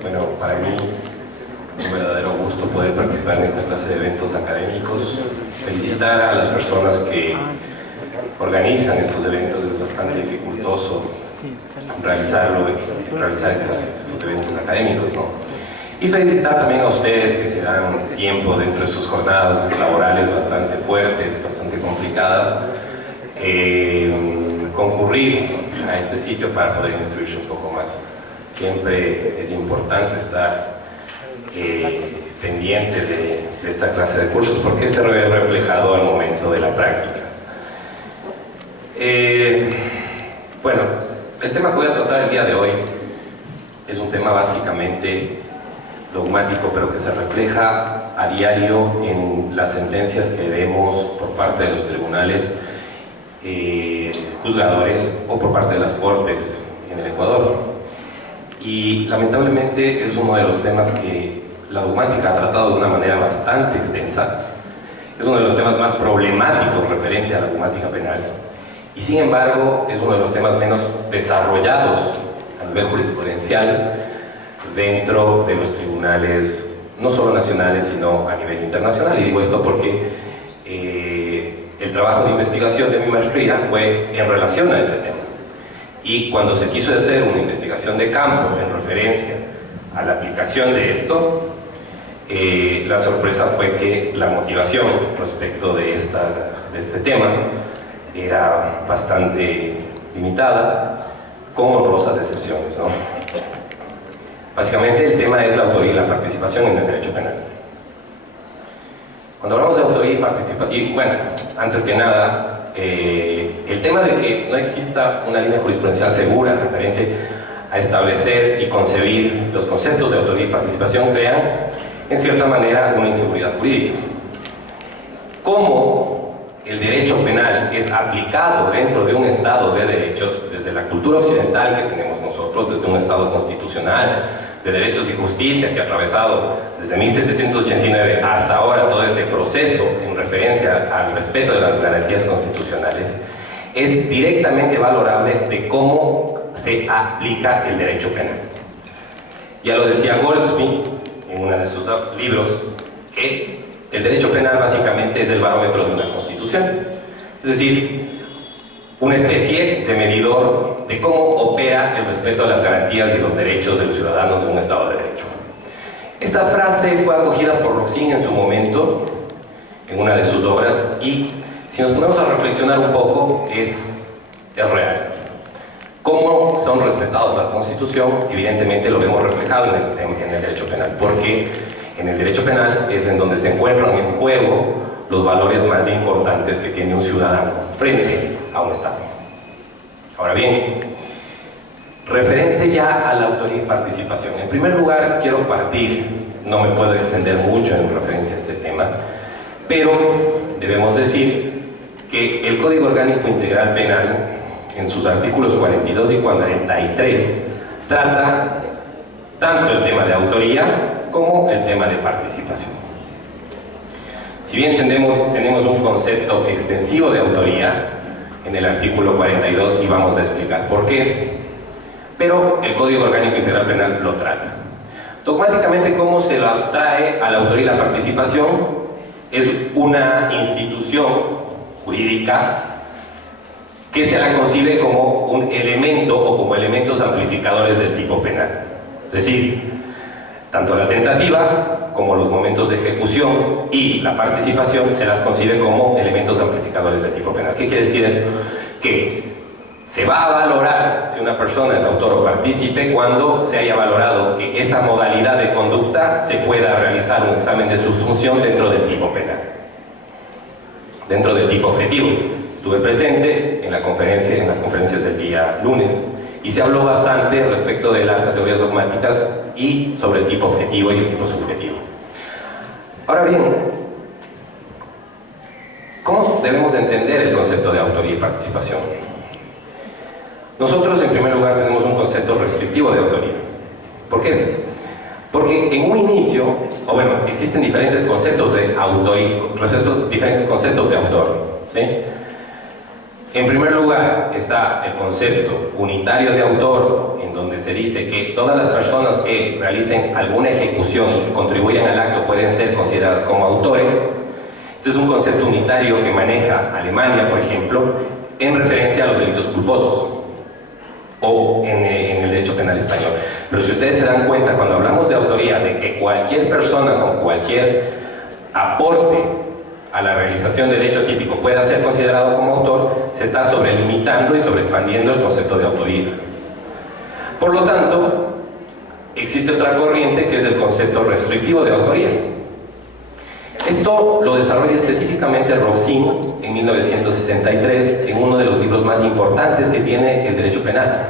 Bueno, para mí un verdadero gusto poder participar en esta clase de eventos académicos. Felicitar a las personas que organizan estos eventos. Es bastante dificultoso realizar estos eventos académicos, ¿no? Y felicitar también a ustedes que se dan tiempo dentro de sus jornadas laborales bastante fuertes, bastante complicadas, concurrir a este sitio para poder instruirse un poco más. Siempre es importante estar pendiente de esta clase de cursos porque se ve reflejado al momento de la práctica. Bueno, el tema que voy a tratar el día de hoy es un tema básicamente dogmático, pero que se refleja a diario en las sentencias que vemos por parte de los tribunales juzgadores o por parte de las cortes en el Ecuador. Y lamentablemente es uno de los temas que la dogmática ha tratado de una manera bastante extensa. Es uno de los temas más problemáticos referente a la dogmática penal. Y sin embargo, es uno de los temas menos desarrollados a nivel jurisprudencial dentro de los tribunales, no solo nacionales, sino a nivel internacional. Y digo esto porque el trabajo de investigación de mi maestría fue en relación a este tema. Y cuando se quiso hacer una investigación de campo en referencia a la aplicación de esto, la sorpresa fue que la motivación respecto de este tema era bastante limitada, con honrosas excepciones, ¿no? Básicamente el tema es la autoría y la participación en el derecho penal. Cuando hablamos de autoría y participación, y bueno, antes que nada, el tema de que no exista una línea jurisprudencial segura referente a establecer y concebir los conceptos de autoría y participación crean, en cierta manera, una inseguridad jurídica. ¿Cómo el derecho penal es aplicado dentro de un Estado de derechos, desde la cultura occidental que tenemos nosotros, desde un Estado constitucional, de derechos y justicia que ha atravesado desde 1789 hasta ahora todo ese proceso en referencia al respeto de las garantías constitucionales, es directamente valorable de cómo se aplica el derecho penal? Ya lo decía Goldsmith en uno de sus libros, que el derecho penal básicamente es el barómetro de una constitución, es decir, una especie de medidor de cómo opera el respeto a las garantías y los derechos de los ciudadanos de un Estado de Derecho. Esta frase fue acogida por Roxin en su momento, en una de sus obras, y si nos ponemos a reflexionar un poco, es real. ¿Cómo son respetados la Constitución? Evidentemente lo vemos reflejado en el derecho penal, porque en el derecho penal es en donde se encuentran en juego los valores más importantes que tiene un ciudadano frente a un Estado. Ahora bien, referente ya a la autoría y participación. En primer lugar, quiero partir, no me puedo extender mucho en referencia a este tema, pero debemos decir que el Código Orgánico Integral Penal, en sus artículos 42 y 43, trata tanto el tema de autoría como el tema de participación. Si bien tenemos un concepto extensivo de autoría en el artículo 42 y vamos a explicar por qué, pero el Código Orgánico Integral Penal lo trata. Dogmáticamente, ¿cómo se lo abstrae a la autoría y la participación? Es una institución jurídica que se la concibe como un elemento o como elementos amplificadores del tipo penal. Es decir, tanto la tentativa como los momentos de ejecución y la participación se las concibe como elementos amplificadores del tipo penal. ¿Qué quiere decir esto? Que se va a valorar si una persona es autor o partícipe cuando se haya valorado que esa modalidad de conducta se pueda realizar un examen de subsunción dentro del tipo penal, dentro del tipo objetivo. Estuve presente en las conferencias del día lunes y se habló bastante respecto de las categorías dogmáticas y sobre el tipo objetivo y el tipo subjetivo. Ahora bien, ¿cómo debemos entender el concepto de autoría y participación? Nosotros, en primer lugar, tenemos un concepto restrictivo de autoría. ¿Por qué? Porque en un inicio, o bueno, existen diferentes conceptos de autoría, diferentes conceptos de autor, ¿sí? En primer lugar está el concepto unitario de autor, en donde se dice que todas las personas que realicen alguna ejecución y que contribuyan al acto pueden ser consideradas como autores. Este es un concepto unitario que maneja Alemania, por ejemplo, en referencia a los delitos culposos o en el derecho penal español. Pero si ustedes se dan cuenta, cuando hablamos de autoría, de que cualquier persona con cualquier aporte a la realización del hecho típico pueda ser considerado como autor, se está sobrelimitando y sobreexpandiendo el concepto de autoría. Por lo tanto, existe otra corriente que es el concepto restrictivo de autoría. Esto lo desarrolla específicamente Roxin en 1963 en uno de los libros más importantes que tiene el derecho penal,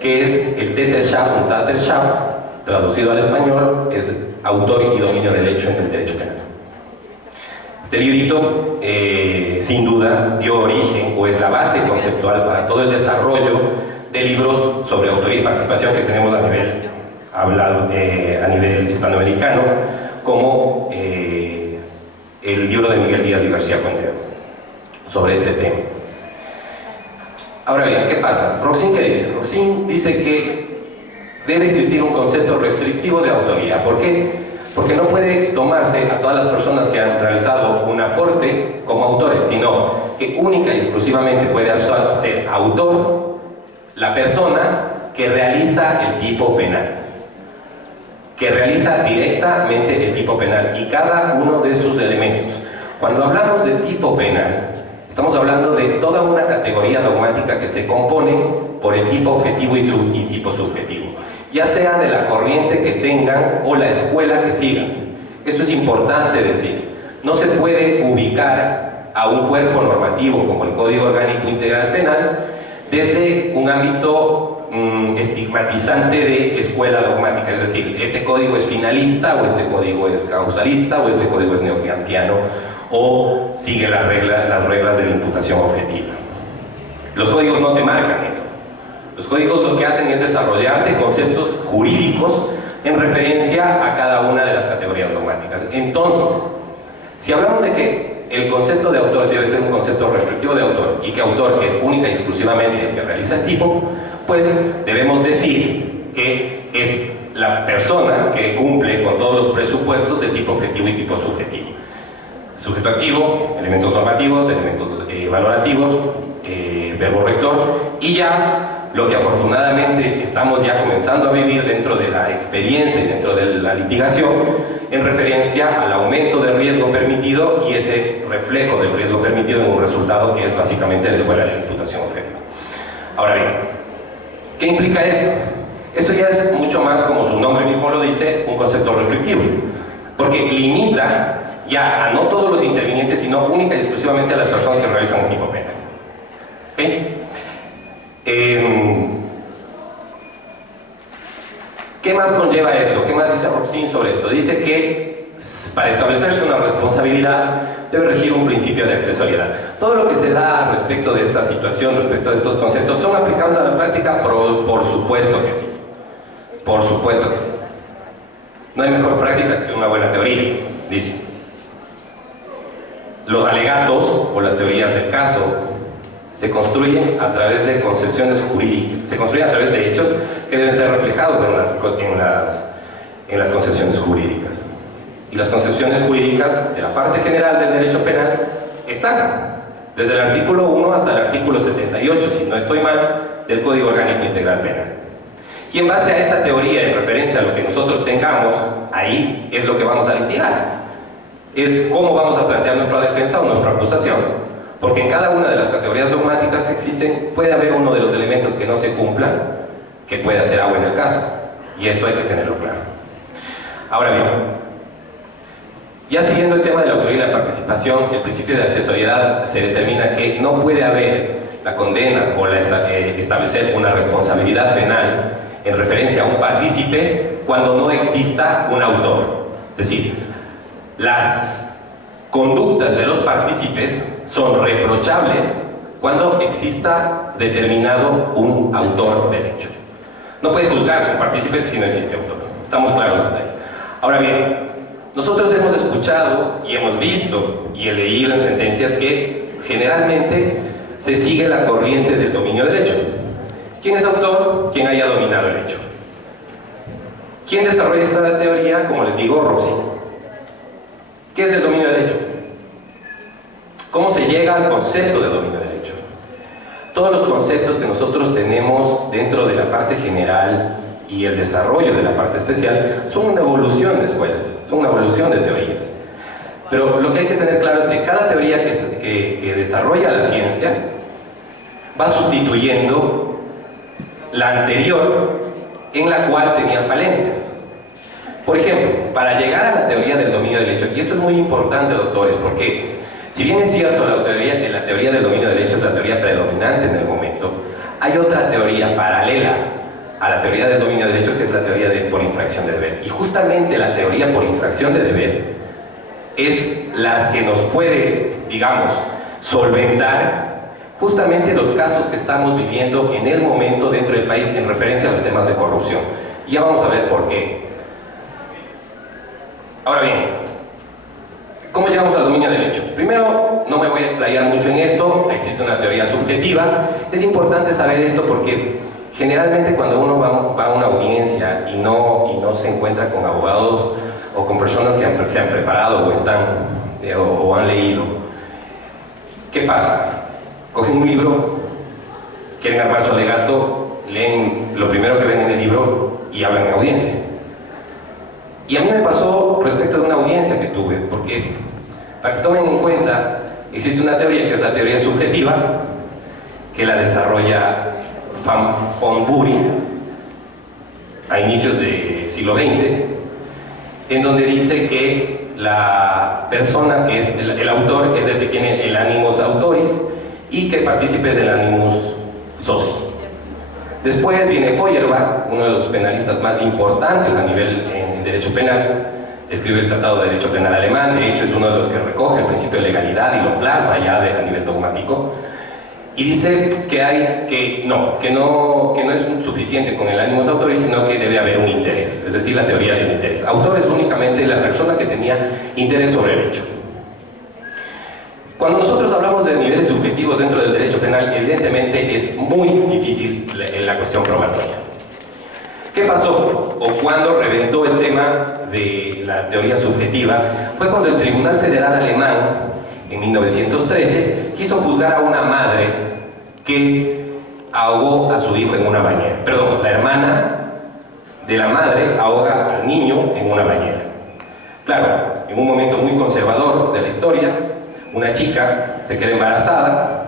que es el Täterschaft und Täterschaft, traducido al español, es autor y dominio del hecho en el derecho penal. Este librito, sin duda, dio origen o es la base conceptual para todo el desarrollo de libros sobre autoría y participación que tenemos a nivel hispanoamericano, como el libro de Miguel Díaz y García Cuendero sobre este tema. Ahora bien, ¿qué pasa? ¿Roxin qué dice? Roxin dice que debe existir un concepto restrictivo de autoría. ¿Por qué? Porque no puede tomarse a todas las personas que han realizado un aporte como autores, sino que única y exclusivamente puede ser autor la persona que realiza el tipo penal, que realiza directamente el tipo penal y cada uno de sus elementos. Cuando hablamos de tipo penal, estamos hablando de toda una categoría dogmática que se compone por el tipo objetivo y tipo subjetivo, ya sea de la corriente que tengan o la escuela que sigan. Esto es importante decir. No se puede ubicar a un cuerpo normativo como el Código Orgánico Integral Penal desde un ámbito estigmatizante de escuela dogmática, es decir, este código es finalista, o este código es causalista, o este código es neokantiano, o sigue las reglas de la imputación objetiva. Los códigos no te marcan eso. Los códigos lo que hacen es desarrollarte conceptos jurídicos en referencia a cada una de las categorías dogmáticas. Entonces, si hablamos de que el concepto de autor debe ser un concepto restrictivo de autor y que autor es única y exclusivamente el que realiza el tipo, pues debemos decir que es la persona que cumple con todos los presupuestos de tipo objetivo y tipo subjetivo. Sujeto activo, elementos normativos, elementos valorativos, verbo rector, y ya lo que afortunadamente estamos ya comenzando a vivir dentro de la experiencia y dentro de la litigación en referencia al aumento del riesgo permitido y ese reflejo del riesgo permitido en un resultado que es básicamente la escuela de la imputación objetiva. Ahora bien, ¿qué implica esto? Esto ya es mucho más, como su nombre mismo lo dice, un concepto restrictivo, porque limita ya a no todos los intervinientes, sino única y exclusivamente a las personas que realizan un tipo penal. ¿Okay? ¿Qué más conlleva esto? ¿Qué más dice Roxin sobre esto? Dice que para establecerse una responsabilidad debe regir un principio de accesoriedad. Todo lo que se da respecto de esta situación, respecto de estos conceptos, ¿son aplicables a la práctica? Por supuesto que sí. Por supuesto que sí. No hay mejor práctica que una buena teoría, dice. Los alegatos o las teorías del caso se construyen a través de concepciones jurídicas, se construyen a través de hechos que deben ser reflejados en las concepciones jurídicas. Y las concepciones jurídicas de la parte general del derecho penal están desde el artículo 1 hasta el artículo 78, si no estoy mal, del Código Orgánico Integral Penal. Y en base a esa teoría, en referencia a lo que nosotros tengamos, ahí es lo que vamos a litigar. Es cómo vamos a plantear nuestra defensa o nuestra acusación. Porque en cada una de las categorías dogmáticas que existen puede haber uno de los elementos que no se cumplan, que puede hacer agua en el caso. Y esto hay que tenerlo claro. Ahora bien, ya siguiendo el tema de la autoría y la participación, el principio de accesoriedad se determina que no puede haber la condena o establecer una responsabilidad penal en referencia a un partícipe cuando no exista un autor. Es decir, las conductas de los partícipes son reprochables cuando exista determinado un autor del hecho. No puede juzgarse un partícipe si no existe autor. Estamos claros hasta ahí. Ahora bien, nosotros hemos escuchado y hemos visto y he leído en sentencias que generalmente se sigue la corriente del dominio del hecho. ¿Quién es autor? Quien haya dominado el hecho. ¿Quién desarrolla esta teoría? Como les digo, Rossi. ¿Qué es el dominio del hecho? ¿Cómo se llega al concepto de dominio del hecho? Todos los conceptos que nosotros tenemos dentro de la parte general y el desarrollo de la parte especial son una evolución de escuelas, son una evolución de teorías. Pero lo que hay que tener claro es que cada teoría que desarrolla la ciencia va sustituyendo la anterior en la cual tenía falencias. Por ejemplo, para llegar a la teoría del dominio del hecho, y esto es muy importante, doctores, porque si bien es cierto que la teoría del dominio del hecho es la teoría predominante en el momento, hay otra teoría paralela a la teoría del dominio del hecho, que es la teoría por infracción de deber. Y justamente la teoría por infracción de deber es la que nos puede, digamos, solventar justamente los casos que estamos viviendo en el momento dentro del país en referencia a los temas de corrupción. Y ya vamos a ver por qué. Ahora bien, ¿cómo llegamos al dominio del hecho? Primero, no me voy a explayar mucho en esto, existe una teoría subjetiva. Es importante saber esto porque generalmente cuando uno va a una audiencia y no se encuentra con abogados o con personas que se han preparado o están o han leído, ¿qué pasa? Cogen un libro, quieren armar su alegato, leen lo primero que ven en el libro y hablan en audiencia. Y a mí me pasó respecto de una audiencia que tuve, porque para que tomen en cuenta, existe una teoría que es la teoría subjetiva, que la desarrolla von Bury a inicios del siglo XX, en donde dice que la persona que es el autor es el que tiene el animus autoris y que partícipe del animus soci. Después viene Feuerbach, uno de los penalistas más importantes a nivel en derecho penal, escribe el Tratado de Derecho Penal alemán, de hecho es uno de los que recoge el principio de legalidad y lo plasma ya a nivel dogmático, y dice que no es suficiente con el animus autoris, sino que debe haber un interés, es decir, la teoría del interés. Autor es únicamente la persona que tenía interés sobre el hecho. Cuando nosotros hablamos de niveles subjetivos dentro del derecho penal, evidentemente es muy difícil la cuestión probatoria. ¿Qué pasó? O cuando reventó el tema de la teoría subjetiva, fue cuando el Tribunal Federal Alemán, en 1913, quiso juzgar a una madre que ahogó a su hijo en una bañera. Perdón, la hermana de la madre ahoga al niño en una bañera. Claro, en un momento muy conservador de la historia, una chica se queda embarazada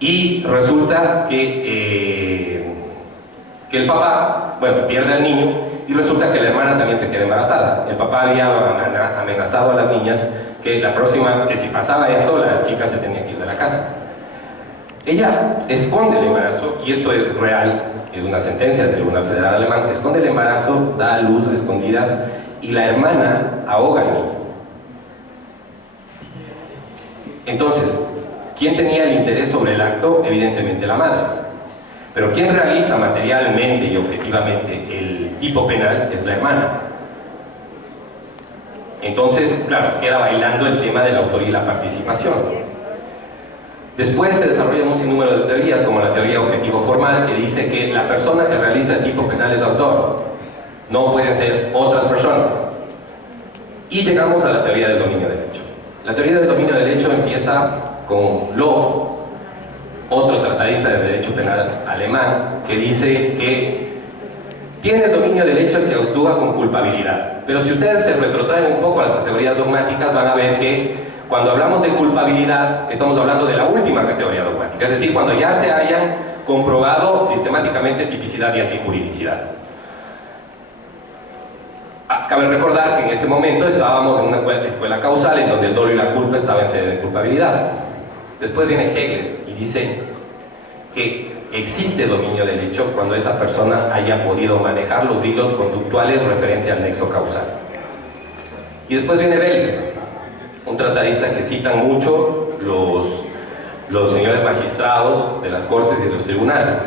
y resulta que el papá, pierde al niño y resulta que la hermana también se queda embarazada. El papá había amenazado a las niñas que si pasaba esto, la chica se tenía que ir de la casa. Ella esconde el embarazo, y esto es real, es una sentencia del Tribunal Federal Alemán, esconde el embarazo, da a luz a escondidas, y la hermana ahoga al niño. Entonces, ¿quién tenía el interés sobre el acto? Evidentemente la madre. Pero quien realiza materialmente y objetivamente el tipo penal es la hermana. Entonces, claro, queda bailando el tema del autor y la participación. Después se desarrollan un sinnúmero de teorías, como la teoría objetivo-formal, que dice que la persona que realiza el tipo penal es autor, no pueden ser otras personas. Y llegamos a la teoría del dominio del hecho. La teoría del dominio del hecho empieza con Loff, otro tratadista de derecho penal alemán, que dice que tiene el dominio del hecho el que actúa con culpabilidad. Pero si ustedes se retrotraen un poco a las categorías dogmáticas, van a ver que cuando hablamos de culpabilidad, estamos hablando de la última categoría dogmática, es decir, cuando ya se hayan comprobado sistemáticamente tipicidad y antijuridicidad. Cabe recordar que en ese momento estábamos en una escuela causal en donde el dolo y la culpa estaban en sede de culpabilidad. Después viene Hegel y dice que existe dominio del hecho cuando esa persona haya podido manejar los hilos conductuales referente al nexo causal. Y después viene Belzer, un tratadista que citan mucho los señores magistrados de las cortes y de los tribunales.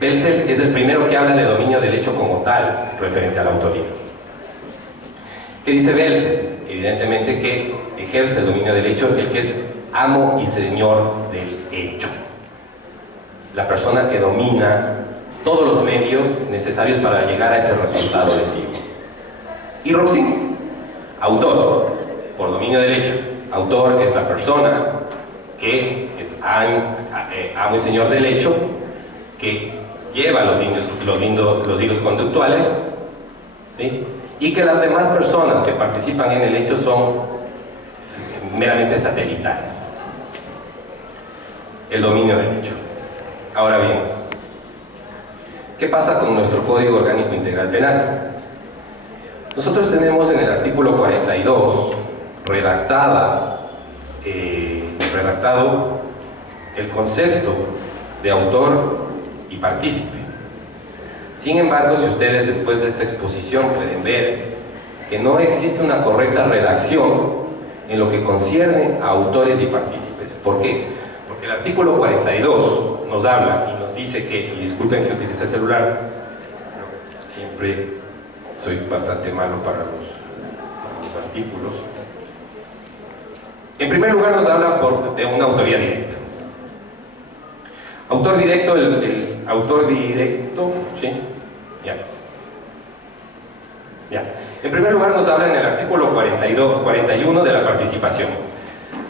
Belzer es el primero que habla de dominio del hecho como tal, referente a la autoría. ¿Qué dice Belzer? Evidentemente que ejerce el dominio del hecho el que es amo y señor del hecho, la persona que domina todos los medios necesarios para llegar a ese resultado lesivo. Y Roxin, autor, por dominio del hecho. Autor es la persona que es amo y señor del hecho, que lleva los hilos conductuales, ¿sí? Y que las demás personas que participan en el hecho son meramente satelitales. El dominio del hecho. Ahora bien, ¿qué pasa con nuestro Código Orgánico Integral Penal? Nosotros tenemos en el artículo 42 redactado el concepto de autor y partícipe. Sin embargo, si ustedes después de esta exposición pueden ver que no existe una correcta redacción en lo que concierne a autores y partícipes. ¿Por qué? Porque el artículo 42 nos habla y nos dice que, y disculpen que utilice el celular, siempre soy bastante malo para los artículos. En primer lugar nos habla de una autoría directa. Autor directo, el autor directo, ¿sí? Ya. En primer lugar nos habla en el artículo 41 de la participación.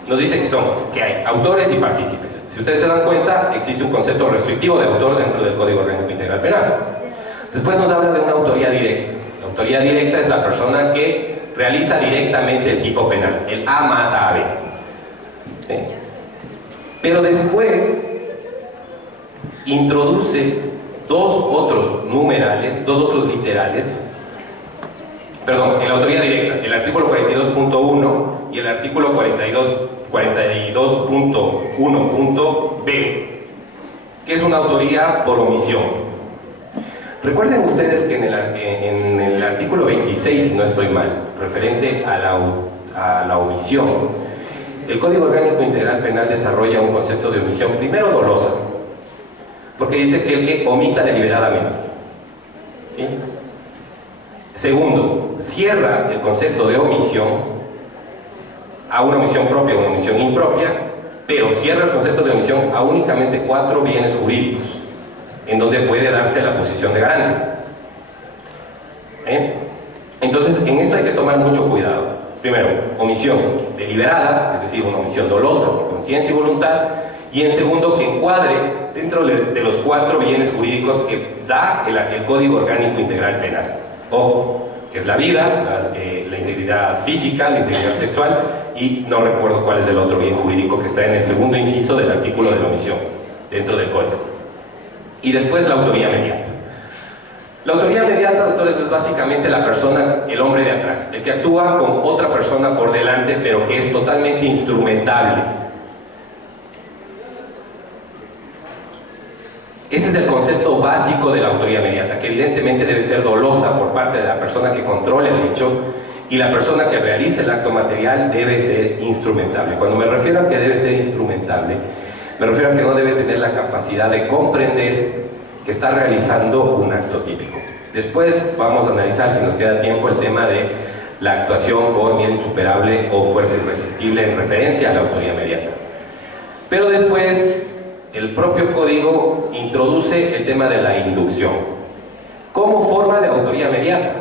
Nos dice que hay autores y partícipes. Si ustedes se dan cuenta, existe un concepto restrictivo de autor dentro del Código Orgánico Integral Penal. Después nos habla de una autoría directa. La autoría directa es la persona que realiza directamente el tipo penal. El A mata a B. ¿Sí? Pero después introduce dos otros numerales, dos otros literales. Perdón, en la autoría directa, el artículo 42.1 y el artículo 42.1.b, que es una autoría por omisión. Recuerden ustedes que en el artículo 26, si no estoy mal, referente a la omisión, el Código Orgánico Integral Penal desarrolla un concepto de omisión, primero dolosa, porque dice que el que omita deliberadamente, ¿sí? Segundo, cierra el concepto de omisión a una omisión propia o una omisión impropia, pero cierra el concepto de omisión a únicamente 4 bienes jurídicos, en donde puede darse la posición de garante. Entonces, en esto hay que tomar mucho cuidado. Primero, omisión deliberada, es decir, una omisión dolosa, con conciencia y voluntad, y en segundo, que encuadre dentro de los 4 bienes jurídicos que da el Código Orgánico Integral Penal. Ojo, que es la vida, la integridad física, la integridad sexual, y no recuerdo cuál es el otro bien jurídico que está en el segundo inciso del artículo de la omisión, dentro del Código. Y después la autoría mediata. La autoría mediata, doctores, es básicamente la persona, el hombre de atrás, el que actúa con otra persona por delante, pero que es totalmente instrumentable. Ese es el concepto básico de la autoría mediata, que evidentemente debe ser dolosa por parte de la persona que controla el hecho, y la persona que realiza el acto material debe ser instrumentable. Cuando me refiero a que debe ser instrumentable, me refiero a que no debe tener la capacidad de comprender que está realizando un acto típico. Después vamos a analizar, si nos queda tiempo, el tema de la actuación por bien insuperable o fuerza irresistible en referencia a la autoría mediata. Pero después, el propio código introduce el tema de la inducción como forma de autoría mediata.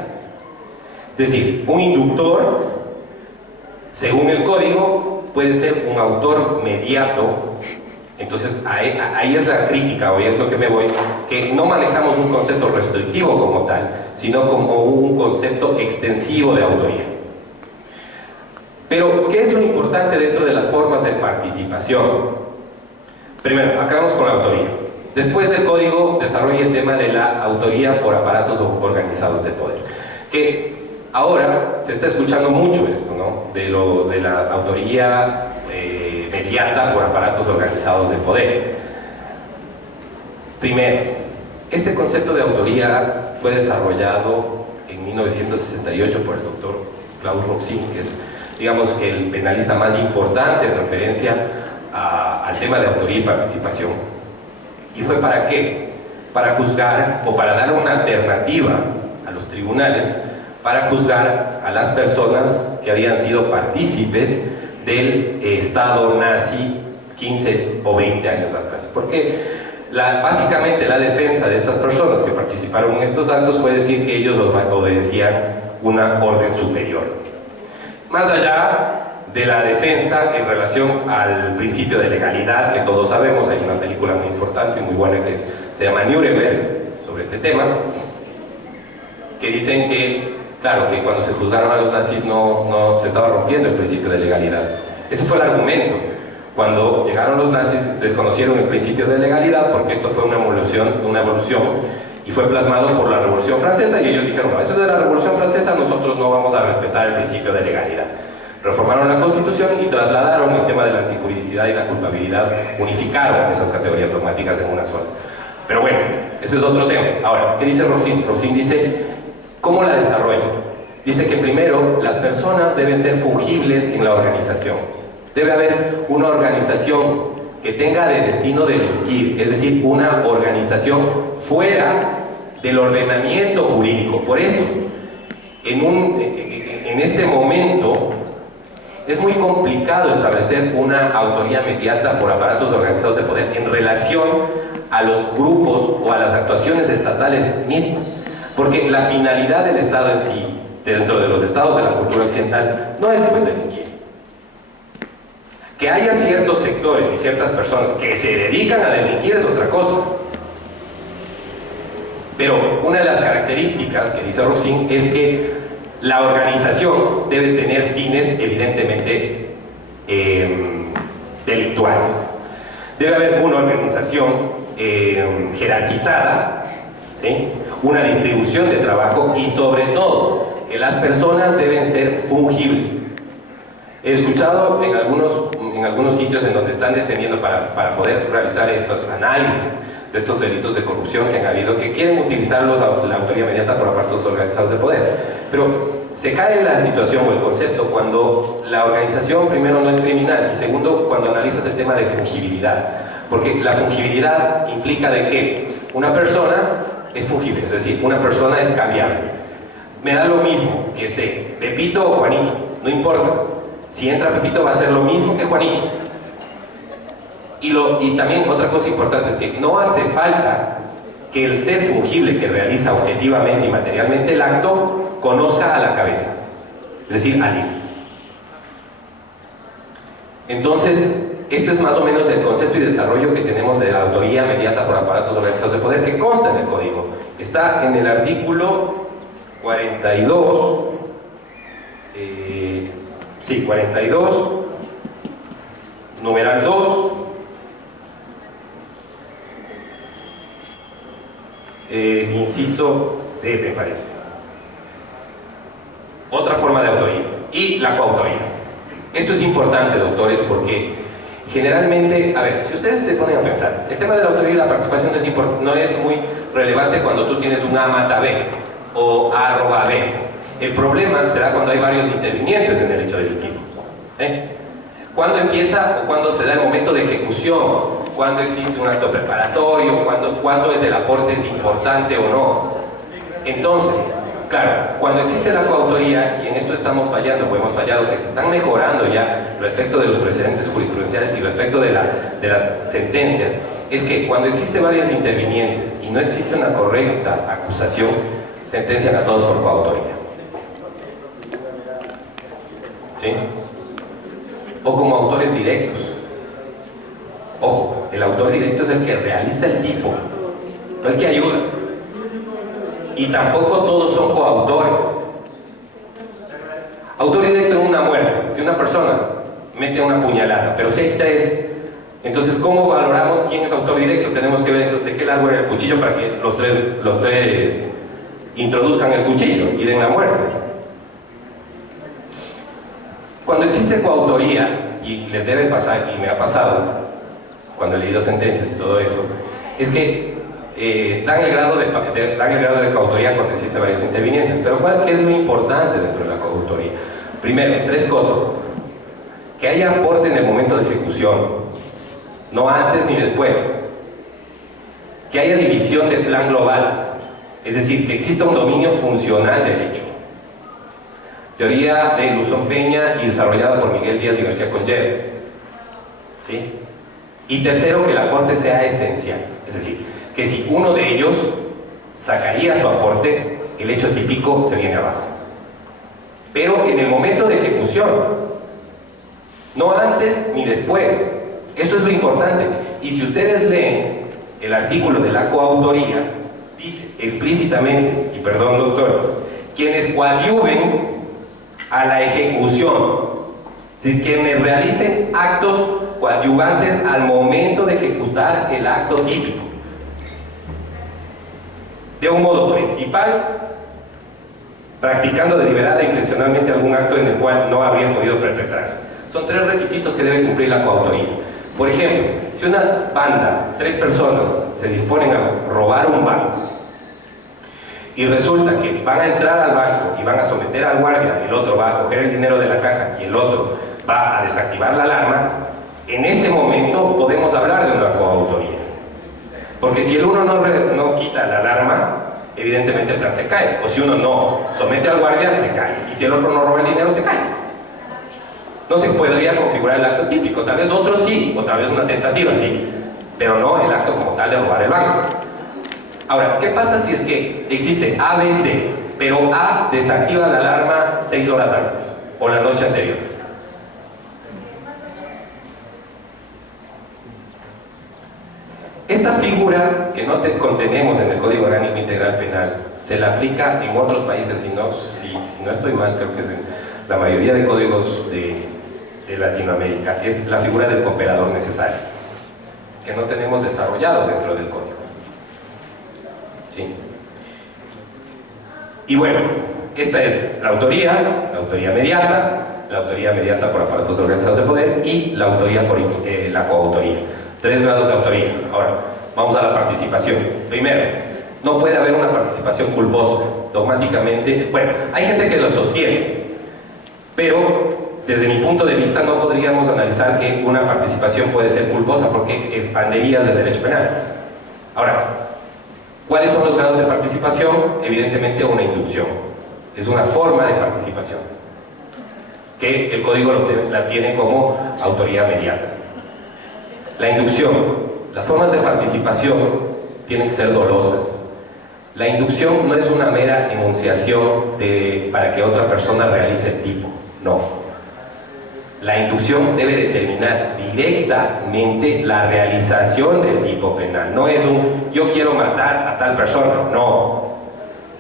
Es decir, un inductor, según el código, puede ser un autor mediato. Entonces ahí es la crítica, o ahí es lo que me voy, que no manejamos un concepto restrictivo como tal, sino como un concepto extensivo de autoría. Pero, ¿qué es lo importante dentro de las formas de participación? Primero, acabamos con la autoría. Después el código desarrolla el tema de la autoría por aparatos organizados de poder, que ahora se está escuchando mucho esto, ¿no? De la autoría mediata por aparatos organizados de poder. Primero, este concepto de autoría fue desarrollado en 1968 por el doctor Claude Roxin, que es, digamos, que el penalista más importante en referencia al tema de autoría y participación. ¿Y fue para qué? Para juzgar, o para dar una alternativa a los tribunales, para juzgar a las personas que habían sido partícipes del Estado nazi 15 o 20 años atrás. Porque básicamente la defensa de estas personas que participaron en estos actos fue decir que ellos obedecían una orden superior. Más allá de la defensa en relación al principio de legalidad, que todos sabemos, hay una película muy importante y muy buena que se llama Nuremberg, sobre este tema, que dicen que, claro, que cuando se juzgaron a los nazis no se estaba rompiendo el principio de legalidad. Ese fue el argumento. Cuando llegaron los nazis desconocieron el principio de legalidad porque esto fue una evolución y fue plasmado por la Revolución Francesa, y ellos dijeron, no, eso es de la Revolución Francesa, nosotros no vamos a respetar el principio de legalidad. Reformaron la Constitución y trasladaron el tema de la antijuridicidad y la culpabilidad, unificaron esas categorías dogmáticas en una sola. Pero bueno, ese es otro tema. Ahora, ¿qué dice Rosin? Rosin dice, ¿cómo la desarrolla? Dice que primero, las personas deben ser fungibles en la organización. Debe haber una organización que tenga de destino delinquir, es decir, una organización fuera del ordenamiento jurídico. Por eso, en este momento, es muy complicado establecer una autoría mediata por aparatos organizados de poder en relación a los grupos o a las actuaciones estatales mismas. Porque la finalidad del Estado en sí, dentro de los estados de la cultura occidental, no es pues delinquir. Que haya ciertos sectores y ciertas personas que se dedican a delinquir es otra cosa. Pero una de las características que dice Rosin es que la organización debe tener fines evidentemente delictuales. Debe haber una organización jerarquizada, ¿sí? Una distribución de trabajo y sobre todo que las personas deben ser fungibles. He escuchado en algunos sitios en donde están defendiendo para poder realizar estos análisis de estos delitos de corrupción que han habido, que quieren utilizar la autoría mediata por aparatos organizados de poder. Pero se cae en la situación o el concepto cuando la organización primero no es criminal y segundo cuando analizas el tema de fungibilidad. Porque la fungibilidad implica de que una persona es fungible, es decir, una persona es cambiable. Me da lo mismo que esté Pepito o Juanito, no importa. Si entra Pepito va a ser lo mismo que Juanito. Y también otra cosa importante es que no hace falta que el ser fungible que realiza objetivamente y materialmente el acto conozca a la cabeza, es decir, al líder. Entonces, esto es más o menos el concepto y desarrollo que tenemos de la autoría mediata por aparatos organizados de poder, que consta en el código. Está en el artículo 42, 42, numeral 2, inciso D, me parece. Otra forma de autoría. Y la coautoría. Esto es importante, doctores, porque generalmente, a ver, si ustedes se ponen a pensar, el tema de la autoría y la participación no es muy relevante cuando tú tienes un A mata B o A roba B. El problema se da cuando hay varios intervinientes en el hecho delictivo. ¿Cuándo empieza o cuándo se da el momento de ejecución? ¿Cuándo existe un acto preparatorio? ¿Cuándo es el aporte es importante o no? Entonces, claro, cuando existe la coautoría, y en esto estamos fallando, o hemos fallado, que se están mejorando ya respecto de los precedentes jurisprudenciales y respecto de las sentencias, es que cuando existe varios intervinientes y no existe una correcta acusación, sentencian a todos por coautoría. ¿Sí? O como autores directos. Ojo, el autor directo es el que realiza el tipo, no el que ayuda. Y tampoco todos son coautores. Autor directo en una muerte, si una persona mete una puñalada, pero si hay tres, entonces ¿cómo valoramos quién es autor directo? Tenemos que ver entonces de qué largo era el cuchillo para que los tres introduzcan el cuchillo y den la muerte. Cuando existe coautoría, y les debe pasar, y me ha pasado, cuando he leído sentencias y todo eso, es que dan el grado de coautoría cuando existen varios intervinientes. Pero ¿qué es lo importante dentro de la coautoría? Primero, tres cosas. Que haya aporte en el momento de ejecución, no antes ni después. Que haya división de plan global, es decir, que exista un dominio funcional del hecho. teoría de Luzón Peña y desarrollada por Miguel Díaz y García Conllero, ¿sí? Y tercero, que el aporte sea esencial, es decir, que si uno de ellos sacaría su aporte, el hecho típico se viene abajo. Pero en el momento de ejecución, no antes ni después. Eso es lo importante. Y si ustedes leen el artículo de la coautoría, dice explícitamente, y perdón doctores, quienes coadyuven a la ejecución, es decir, quienes realicen actos coadyuvantes al momento de ejecutar el acto típico. De un modo principal, practicando deliberada e intencionalmente algún acto en el cual no habría podido perpetrarse. Son 3 requisitos que debe cumplir la coautoría. Por ejemplo, si una banda, 3 personas, se disponen a robar un banco y resulta que van a entrar al banco y van a someter al guardia, el otro va a coger el dinero de la caja y el otro va a desactivar la alarma, en ese momento podemos hablar de una coautoría. Porque si el uno no quita la alarma, evidentemente el plan se cae. O si uno no somete al guardia, se cae. Y si el otro no roba el dinero, se cae. No se podría configurar el acto típico. Tal vez otro sí, o tal vez una tentativa sí, pero no el acto como tal de robar el banco. Ahora, ¿qué pasa si es que existe A, B, C, pero A desactiva la alarma 6 horas antes o la noche anterior? Esta figura que no contenemos en el Código Orgánico Integral Penal se la aplica en otros países, si no estoy mal, creo que es en la mayoría de códigos de Latinoamérica, es la figura del cooperador necesario, que no tenemos desarrollado dentro del código. ¿Sí? Y bueno, esta es la autoría mediata por aparatos organizados de poder y la autoría por la coautoría. 3 grados de autoría. Ahora, vamos a la participación. Primero, no puede haber una participación culposa, dogmáticamente. Bueno, hay gente que lo sostiene, pero desde mi punto de vista no podríamos analizar que una participación puede ser culposa porque expanderías del derecho penal. Ahora, ¿cuáles son los grados de participación? Evidentemente una inducción. Es una forma de participación que el código la tiene como autoría mediata. La inducción, las formas de participación tienen que ser dolosas. La inducción no es una mera enunciación para que otra persona realice el tipo, no. La inducción debe determinar directamente la realización del tipo penal. No es un yo quiero matar a tal persona, no.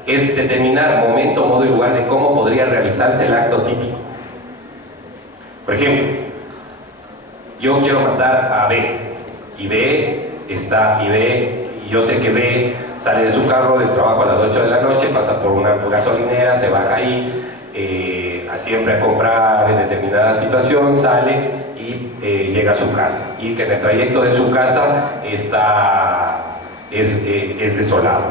Es determinar momento, modo y lugar de cómo podría realizarse el acto típico. Por ejemplo, yo quiero matar a B, y yo sé que B sale de su carro del trabajo a las 8 de la noche, pasa por una gasolinera, se baja ahí, siempre a comprar en determinada situación, sale y llega a su casa, y que en el trayecto de su casa es desolado.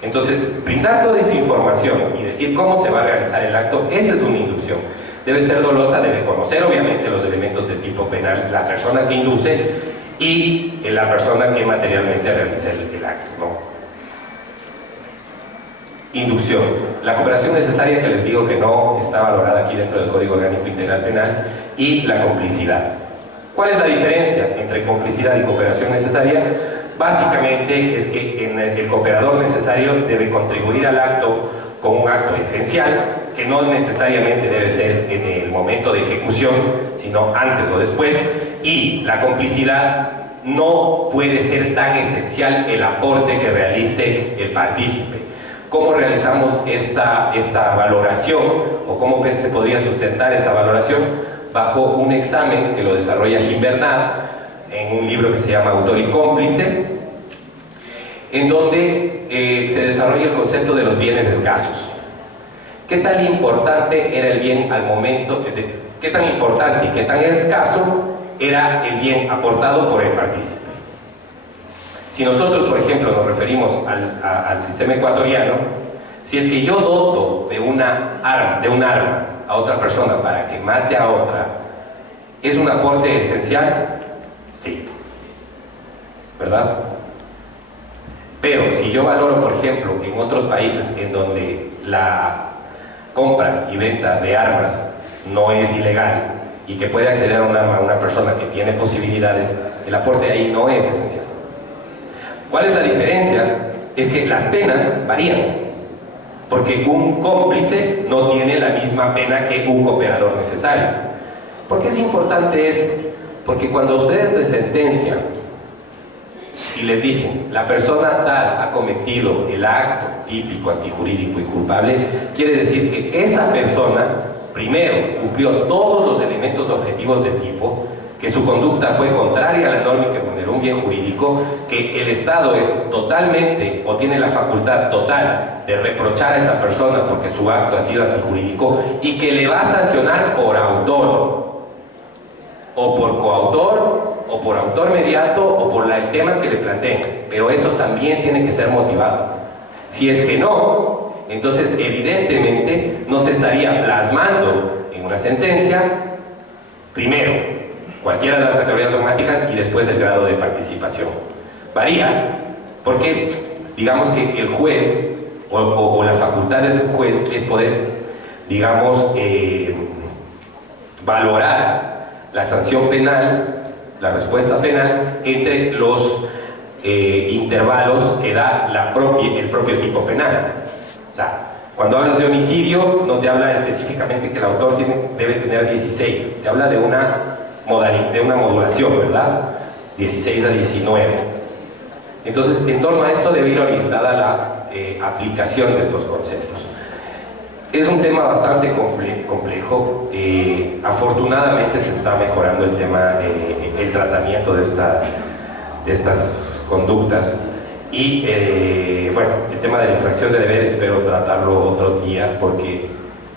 Entonces, brindar toda esa información y decir cómo se va a realizar el acto, esa es una inducción. Debe ser dolosa, debe conocer obviamente los elementos del tipo penal, la persona que induce y la persona que materialmente realiza el acto, ¿no? Inducción. La cooperación necesaria, que les digo que no está valorada aquí dentro del Código Orgánico Integral Penal, y la complicidad. ¿Cuál es la diferencia entre complicidad y cooperación necesaria? Básicamente es que el cooperador necesario debe contribuir al acto con un acto esencial, que no necesariamente debe ser en el momento de ejecución, sino antes o después, y la complicidad no puede ser tan esencial el aporte que realice el partícipe. ¿Cómo realizamos esta valoración, o cómo se podría sustentar esta valoración? Bajo un examen que lo desarrolla Gimbernat en un libro que se llama Autor y Cómplice, en donde se desarrolla el concepto de los bienes escasos. ¿Qué tan importante era el bien al momento? ¿Qué tan importante y qué tan escaso era el bien aportado por el partícipe? Si nosotros, por ejemplo, nos referimos al sistema ecuatoriano, si es que yo doto de un arma a otra persona para que mate a otra, ¿es un aporte esencial? Sí. ¿Verdad? Pero si yo valoro, por ejemplo, en otros países en donde compra y venta de armas no es ilegal y que puede acceder a un arma una persona que tiene posibilidades, el aporte ahí no es esencial. ¿Cuál es la diferencia? Es que las penas varían, porque un cómplice no tiene la misma pena que un cooperador necesario. ¿Por qué es importante esto? Porque cuando ustedes les sentencian y les dicen, la persona tal ha cometido el acto típico, antijurídico y culpable, quiere decir que esa persona, primero, cumplió todos los elementos objetivos del tipo, que su conducta fue contraria a la norma que vulneró un bien jurídico, que el Estado es totalmente, o tiene la facultad total de reprochar a esa persona porque su acto ha sido antijurídico, y que le va a sancionar por autor, o por coautor, o por autor mediato, o por el tema que le planteen, pero eso también tiene que ser motivado. Si es que no, entonces evidentemente no se estaría plasmando en una sentencia, primero, cualquiera de las categorías dogmáticas y después el grado de participación. Varía, porque digamos que el juez, o la facultad del juez es poder, digamos, valorar la sanción penal, la respuesta penal, entre los intervalos que da el propio tipo penal. O sea, cuando hablas de homicidio, no te habla específicamente que el autor debe tener 16, te habla de una modulación, ¿verdad? 16 a 19. Entonces, en torno a esto debe ir orientada la aplicación de estos conceptos. Es un tema bastante complejo. Afortunadamente se está mejorando el tema, el tratamiento de estas conductas. Y bueno, el tema de la infracción de deber espero tratarlo otro día, porque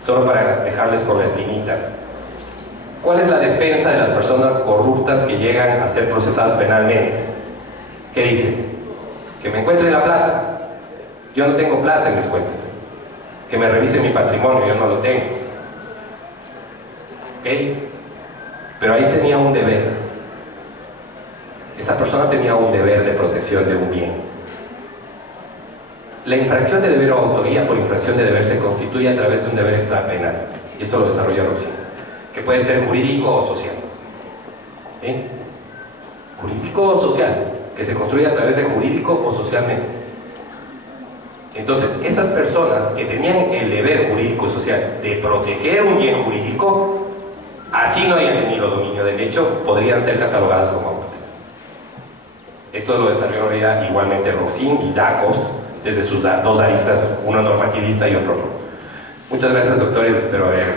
solo para dejarles con la espinita. ¿Cuál es la defensa de las personas corruptas que llegan a ser procesadas penalmente? ¿Qué dicen? Que me encuentren la plata. Yo no tengo plata en mis cuentas. Que me revisen mi patrimonio, yo no lo tengo. ¿Ok? Pero ahí tenía un deber. Esa persona tenía un deber de protección de un bien. La infracción de deber o autoría por infracción de deber se constituye a través de un deber extrapenal. Y esto lo desarrolla Roxy, que puede ser jurídico o social. ¿Sí? Jurídico o social, que se construye a través de jurídico o socialmente. Entonces, esas personas que tenían el deber jurídico y social de proteger un bien jurídico, así no hayan tenido dominio del hecho, podrían ser catalogadas como autores. Esto lo desarrolla igualmente Roxin y Jacobs desde sus dos aristas, uno normativista y otro no. Muchas gracias, doctores, espero haberles